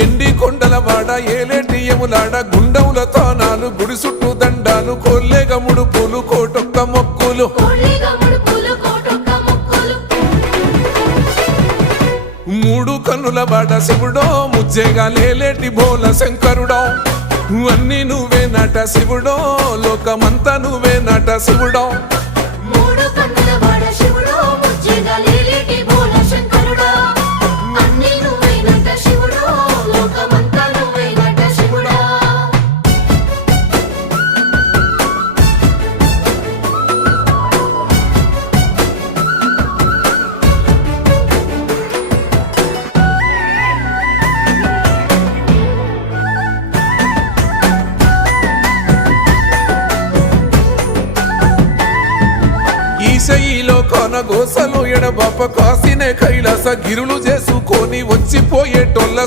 ఎండి కొండల వాడ ఏలేటియములాడ గుండముల తానాలు గుడి చుట్టూ దండాలు కొల్లేగ ముడుపులు కోటొక్క మొక్కులు మూడు కన్నుల వాడ శివుడో ముజ్జేగా లేలేటి బోల శంకరుడో అన్ని నువ్వే నట శివుడో లోకమంతా నువ్వే నట శివుడో ఈశయిలో కొనగోసలు ఎడబాప కాసినే కైలాస గిరులు చేసుకొని వచ్చిపోయేటోళ్ళ